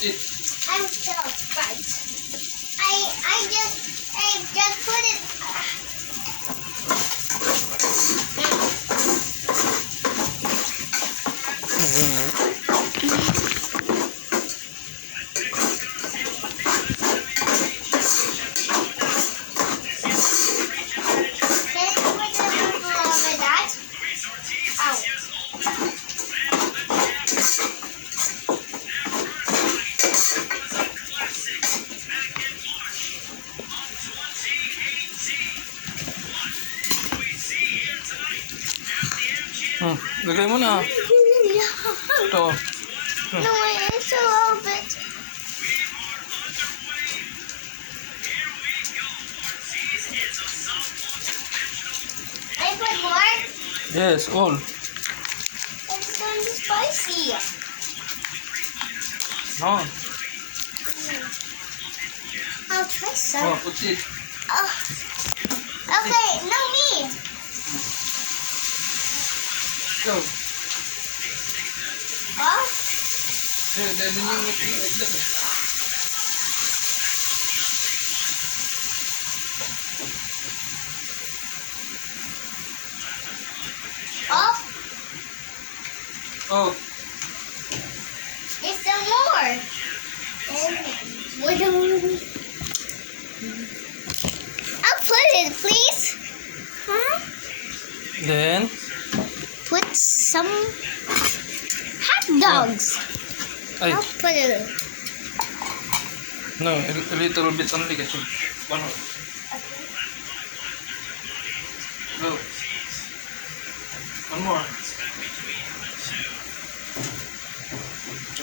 put it. I'm so right. I just put it. Lagay mo na. Ito. No, it's a little bit. I put more. Yes, all. It's gonna be spicy. No. I'll try some. Oh, put it. Oh. Okay, no me. Go. Oh. Then you make it like that. Oh. Oh. There's some more. Wait a minute. I'll put it, please. Huh? Then. Put some hot dogs. Ay. I'll put it. No, a little bit only kasi. One. Go. One more.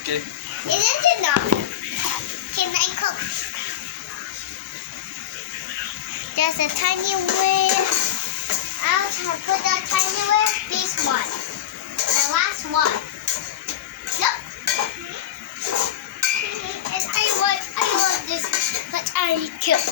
Okay. Isn't enough? Can I cook? There's a tiny way. I'll put that tiny way. This one. The last one. Look. And I want this, but I cook.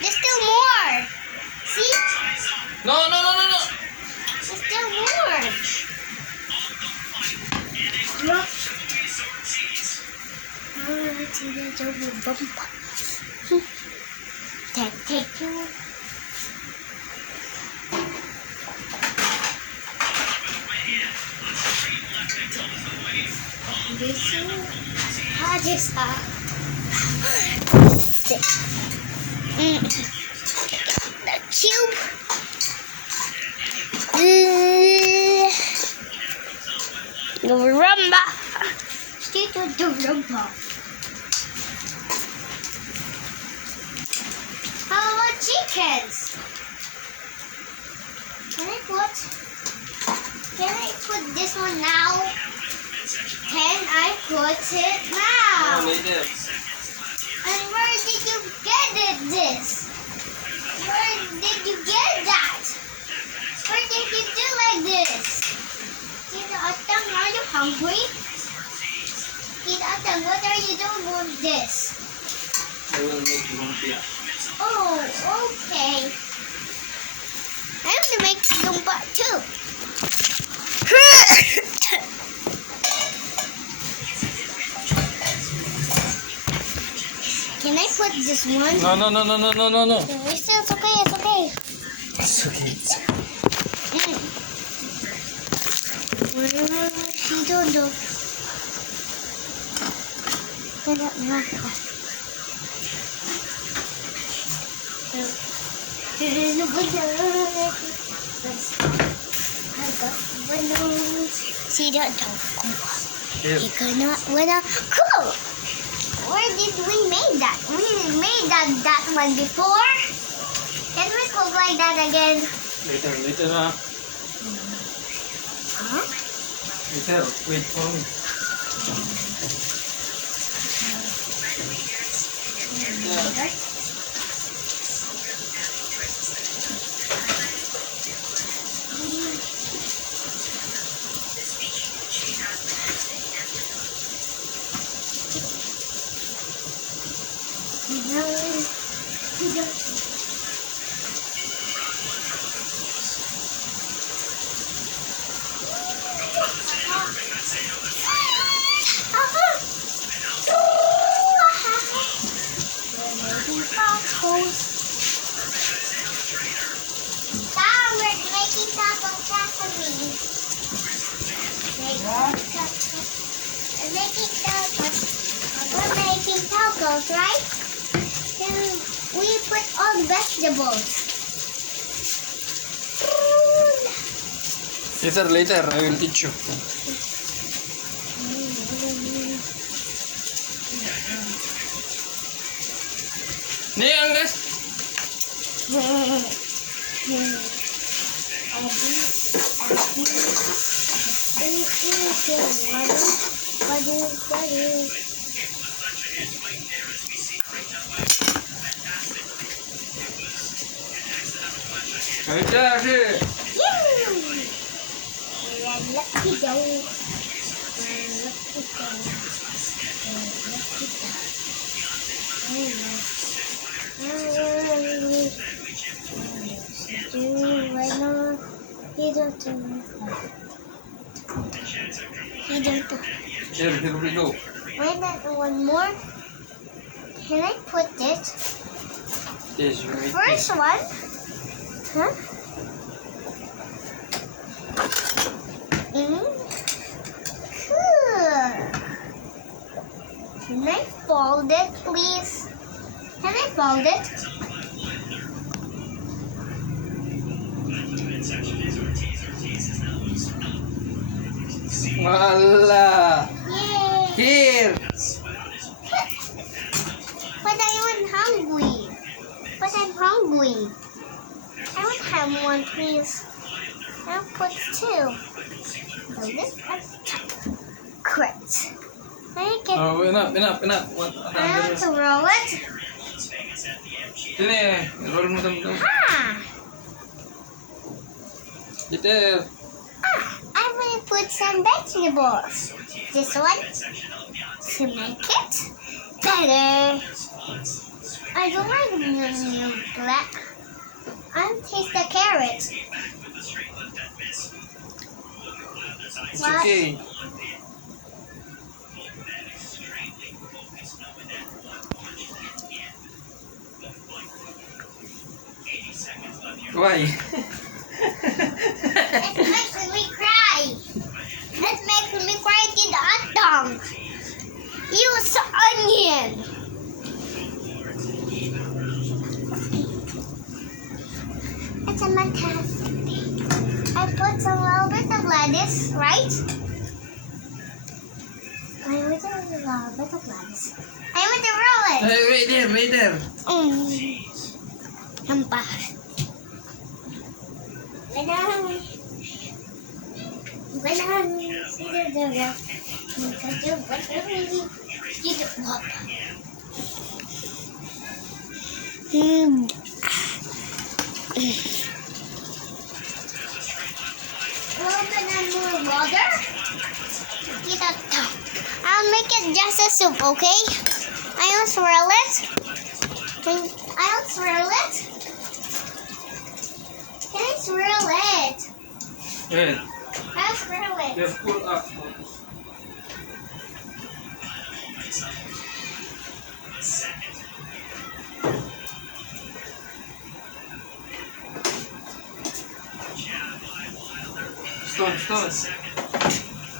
There's still more. See? No. There's still more. Look. Take you. This is hard as the cube. Rumba. Straight to the rumba. How about chickens? Can I put this one now? Can I put it now? No, later. And where did you get this? Where did you get that? Where did you do like this? Tita Atang, are you hungry? Tita Atang, what are you doing with this? I will make you one here. Oh, okay. I have to make lumpa too. Can I put this one? No. It's okay, it's okay. It's okay. See that dog? Here. You cannot wanna cool. Where did we make that? We made that one before. Can we cook like that again? Later na. Huh? Later, wait for me. We're making tacos, right? Then we put all the vegetables. Later, I will teach you. Nih, Anggas. Ayo, sih. Lucky dog. Here we go. Wait, one more. Can I put this? Yes, right. First one. Huh? Cool. Can I fold it, please? Can I fold it? Wala. Yay! Here. But I'm hungry. But I'm hungry. I want to have one, please. I'll put two. So this is correct. I can. Oh, enough. What? I want to roll it. Sini, roll mo dam. Ah! Later. I'm gonna put some vegetables. This one to make it better. I don't like new black. I'll taste the carrot. It's okay. Why? It's making me cry. It's making me cry to the hot dog. Use onion. It's a fantastic thing. I put a little bit of lettuce, right? I want a little bit of lettuce. I want to roll it. Hey, wait there. Nampak. I'll make it just a soup, okay? I'll swirl it. I'll swirl it. Can I swirl it? Wait. I'll swirl it. Just pull up. Stone.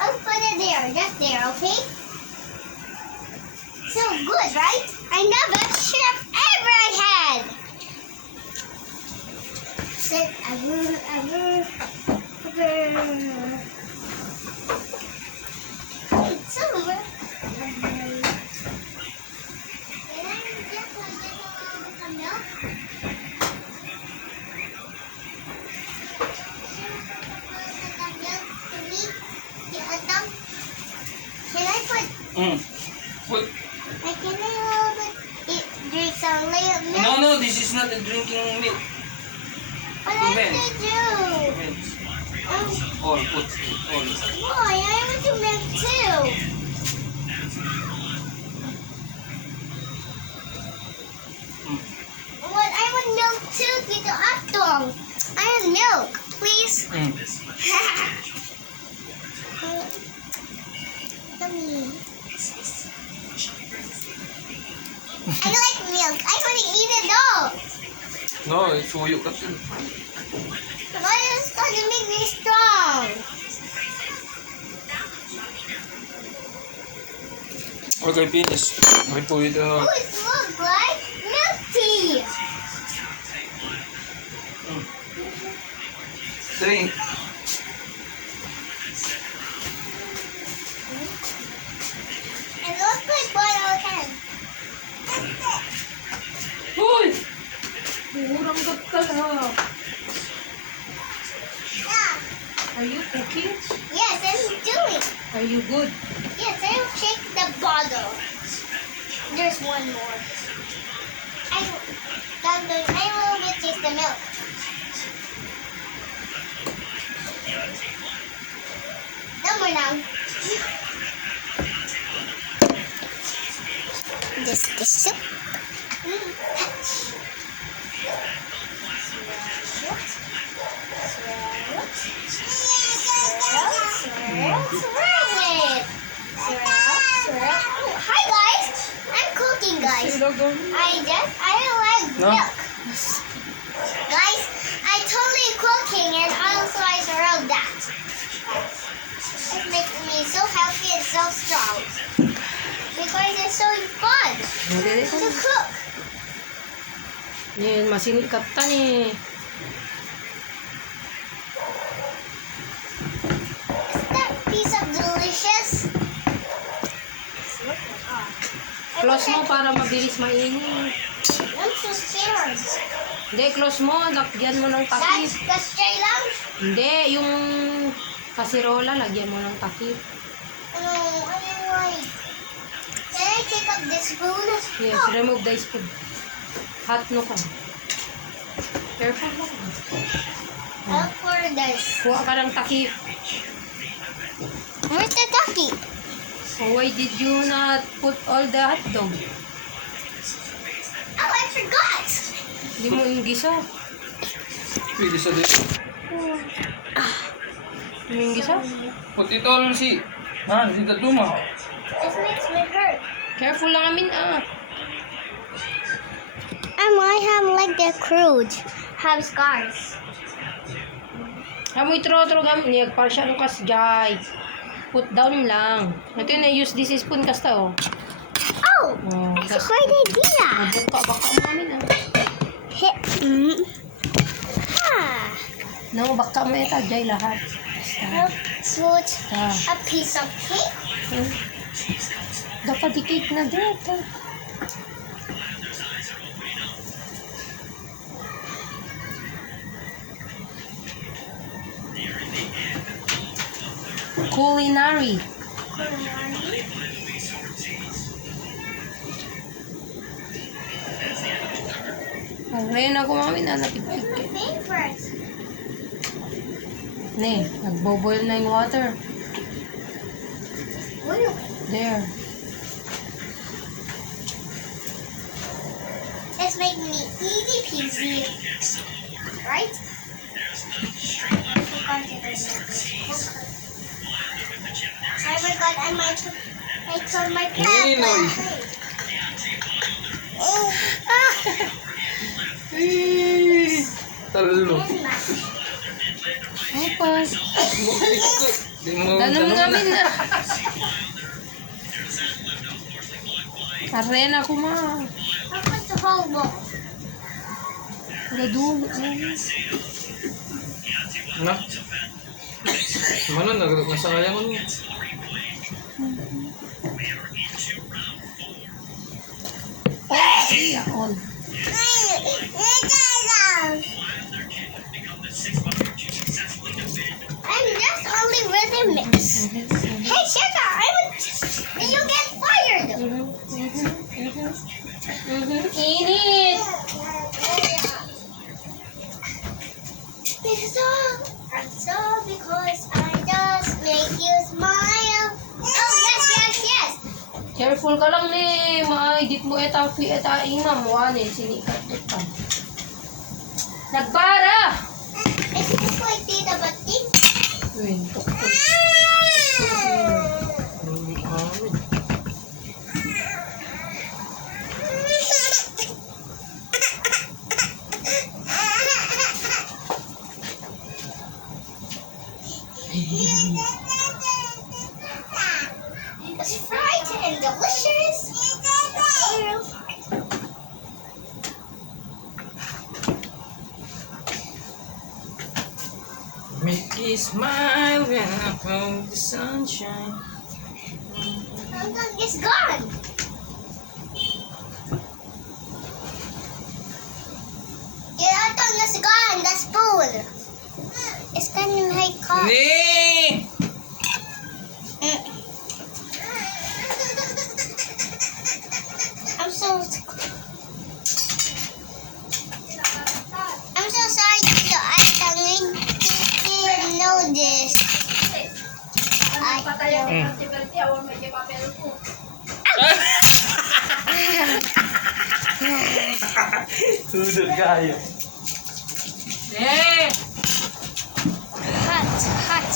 I'll put it there, just there, okay? So good, right? I never should have ever had. Said ever. It's over. Can I just get some milk? Can I put? Put. Can I drink some milk? No, this is not a drinking milk. What I have to do? All, put all. Why? I want to milk too. What? I want milk too, Tito Atong. I want milk, please. Yummy. I like milk. I want to eat it all. No, it's suyo kasi. Why is it going to make me strong? Okay, finish. May po ito. Oh, it looks like milk tea. Drink. It looks like bottle can. Hoy! Murang gagkala. Yeah. Are you cooking? Yes, I'm doing. Are you good? Yes, I'll shake the bottle. There's one more. I will taste the milk. No more now. This the soup. Hi guys, I'm cooking guys. I like No? milk. Guys, I totally cooking and also I swirled that. It makes me so healthy and so strong. Because it's so fun to cook. Yan, masingkat ta ni. Is that piece of delicious? Close mo para mabilis mainit. I'm so scared. Hindi, close mo. Lagyan mo ng takip. That's try lang. Hindi, yung kasirola, lagyan mo ng takip. I don't like. Can I take up this spoon? Yes, Oh, remove the spoon. Hot no ka. Careful mo. I'll pour this. Kuha ka ng takip. Where's the ducky? So why did you not put all the hot dog? Oh, I forgot. Hindi mo yung gisa. Pwede sa dito. Hindi mo yung gisa. Put it all, see. Ah, dito tuma. This makes me hurt. Careful lang amin I have like the crude. Have scars. Hamoy tro-tro gamit niya. Para siya lukas jay. Put down lang. Ito yun, use this spoon kasta oh. Oh, Oh, that's a great idea. baka mo amin Hit. Ah. No, baka mo ito jay lahat. I'll put Ah. a piece of cake. Dapat i-cake na dito. Culinary. Ngayon ako mami na napipig. Favorite. Ne, nagbo-boil na yung water. Oil. There. It's making me easy peasy. Right? I forgot I might turn my Hindi, Noy. Talo. Sopas. Di mo Ganun mo tanong namin na. na. Arena ko ma. I'll put the whole bowl. Gadumo. Na. Mana nasayang ano. Yeah, all. I'm just only really mix. Hey, Sugar, you get fired. Init. It's all because I just make you smile. Oh, yes. Careful ka lang ni. Maidit mo eta imam. Wane, sinikat ito. Nagbara! It's just like Tita Batik. Uy, tuktok. It's fried and delicious. She smiled when I found the sunshine. How come it's gone? Yeah, it's gone. The spoon. It's kind of like caught. Nee! I'm so sorry to I didn't know this. Tudod kayo. Eh! Hot.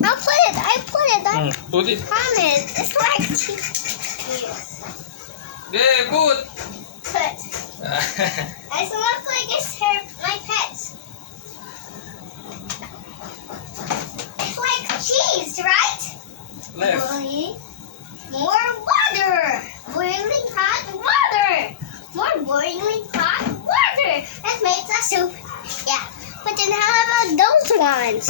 I put it. Put it. Promise. It's like There, put. put. It looks like it's my pets. It's like cheese, right? Left. More water. Boiling hot water. More boiling hot water. That makes a soup. Yeah. But then how about those ones?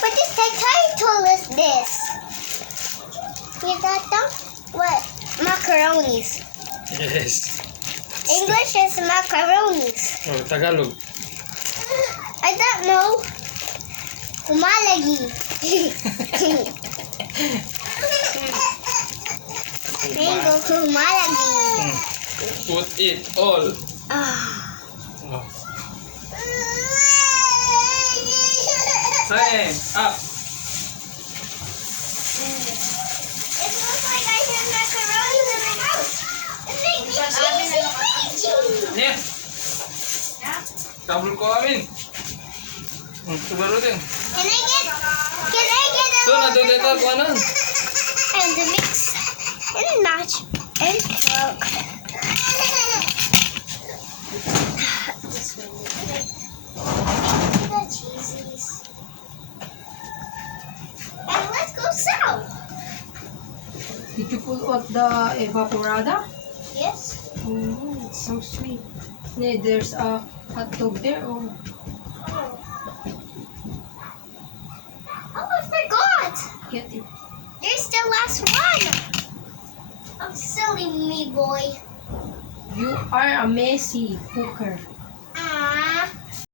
What is the title is this? You got them? What? Macaronis. Yes. English is macaronis. Oh, Tagalog. I don't know. Humalagi. Mango humalagi. Put it all. Ah. Oh. Same. Up. It looks like I have macaroni in my house. It's like cheesy. Yeah. Kabel ko amin. Ito baru din. Can I get a Ito, little nadudito ko ano. and the mix and match and cook. This one. The cheesies. And let's go south. Did you pull out the evaporada? Yes. Oh, it's so sweet. Yeah, there's a hot dog there. Oh, Oh, I forgot. get it. There's the last one. I'm silly me, boy. You are a messy cooker.